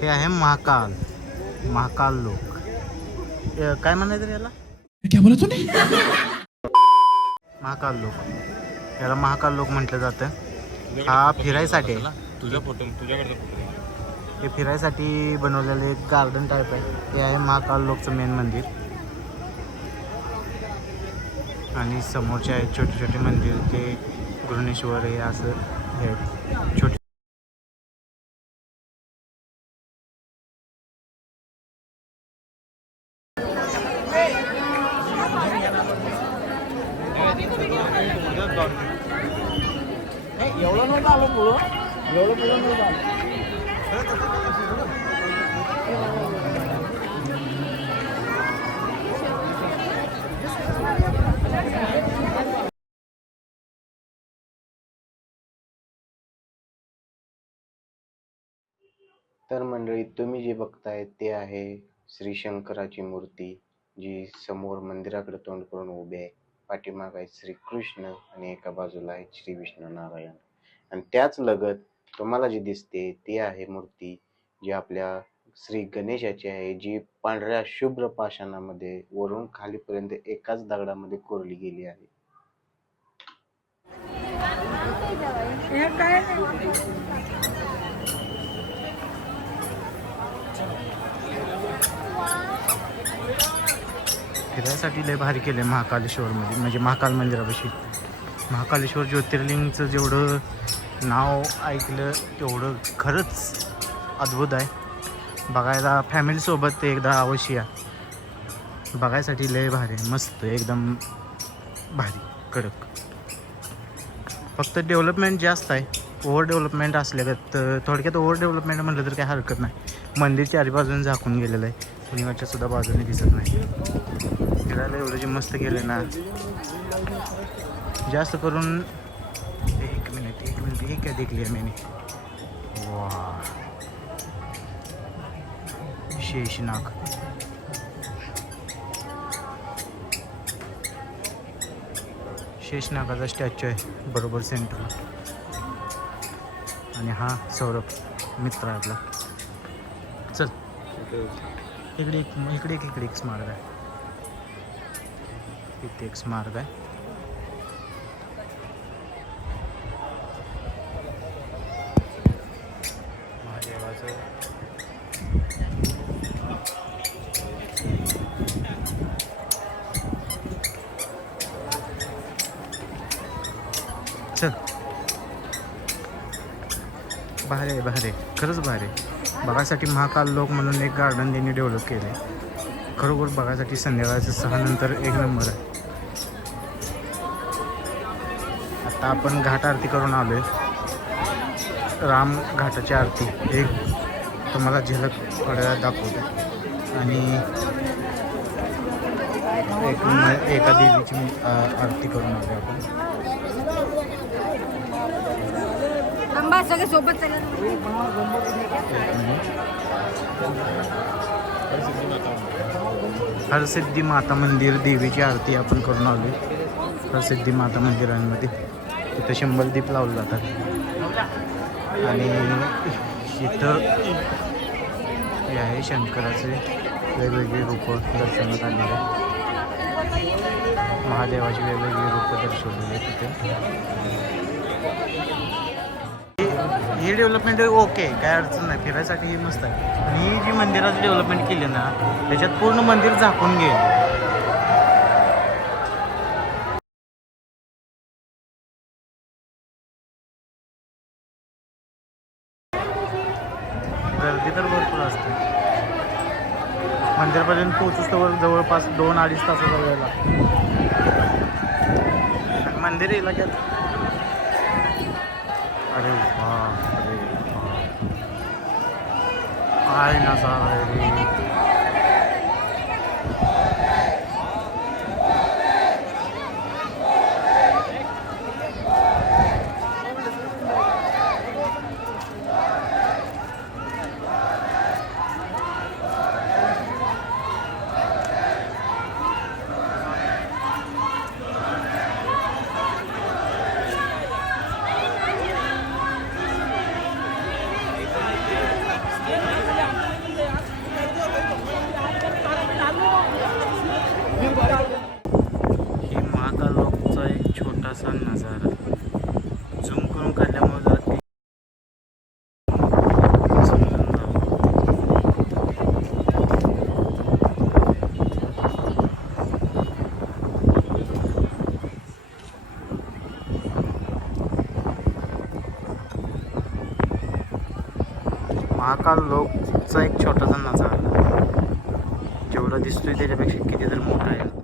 हे आहे महाकाल. महाकाल लोक. काय म्हणायचं याला? क्या बोला तूने? महाकाल लोक. याला महाकाल लोक म्हटलं जातं. हा फिरायसाठी. आहे. तुझ्या फोटो तुझ्याकडचा फोटो हे फिरायसाठी बनवलेलं एक गार्डन टाईप आहे. हे आहे महाकाल लोकचं मेन मंदिर. आणि समोरचे आहेत छोटे छोटे मंदिर ते घृणेश्वर हे असं हे आहेत. छोटे एवढं नव्हतं आलं पुढं एवढं पुढं नव्हतं आलं तर मंडळी तुम्ही जे बघताय ते आहे श्री शंकराची मूर्ती जी समोर मंदिराकडे तोंड करून उभी आहे. पाठीमाग आहे श्री कृष्ण आणि एका बाजूला आहे श्री विष्णू नारायण. आणि त्याच लगत तुम्हाला जी दिसते ती आहे मूर्ती जी आपल्या श्री गणेशाची आहे जी पांढऱ्या शुभ्र पाषाणामध्ये वरून खालीपर्यंत एकाच दगडामध्ये कोरली गेली आहे. फिरायसाठी लय भारी केलं आहे महाकालेश्वरमध्ये म्हणजे महाकाल मंदिरापाशी. महाकालेश्वर ज्योतिर्लिंगचं जेवढं नाव ऐकलं तेवढं खरंच अद्भुत आहे. बघायला फॅमिलीसोबत ते एकदा अवश्य या. बघायसाठी लय भारी आहे. मस्त एकदम भारी कडक. फक्त डेव्हलपमेंट जास्त आहे. ओव्हर डेव्हलपमेंट असल्यागत तर थोडक्यात ओव्हर डेव्हलपमेंट म्हटलं तर काही हरकत नाही. मंदिर चारी बाजूने झाकून गेलेलं आहे. कुणीकडच्या सुद्धा बाजूने दिसत नाही. फिरायला एवढं जे मस्त गेले ना जास्त करून एक मिनिट एक मिनिट एक काय देखली आहे मी वा शेषनाग. शेषनागाचा स्टॅच्यू आहे बरोबर सेंटरला आणि हा सौरभ मित्र आपला चल. इकडे एक इकडे एक इकडे एक स्मारक आहे. इथे एक स्मारक आहे. चल. भारी आहे भारी आहे. खरंच भारी आहे. बघासाठी महाकाल लोक म्हणून एक गार्डन त्यांनी डेव्हलप केलं आहे खरोखर बघायसाठी संध्याकाळचं सहा नंतर एक नंबर आहे. आता आपण घाट आरती करून आलोय. राम घाटाची आरती. एक तुम्हाला झलक थोड्या दाखवतो. आणि एक एका देवीची आरती करून आलो आपण. थांबा सगळे सोबत चला हरसिद्धी माता मंदिर देवीची आरती आपण करून आलो हरसिद्धी माता मंदिरांमध्ये. तिथं शंभर दीप लावले जातात. आणि इथं हे आहे शंकराचे वेगवेगळे रूपं दर्शनात आलेले आहे. महादेवाची वेगवेगळी रूप दर्शवलेली आहे तिथे ही डेव्हलपमेंट ओके काय अडचण नाही फिरायसाठी हे मस्त आहे. आणि ही जी मंदिराची डेव्हलपमेंट केली ना त्याच्यात पूर्ण मंदिर झाकून गेलं गर्दी तर भरपूर असते. मंदिरापर्यंत पोहोचूस तर जवळपास दोन अडीच तासाचा वेळ लागतो. मंदिर इलाक्यात काय नजारा महाकाल लोकचा एक छोटासा नजारा. जेवढा दिसतोय त्याच्यापेक्षा किती तर मोठा आहे.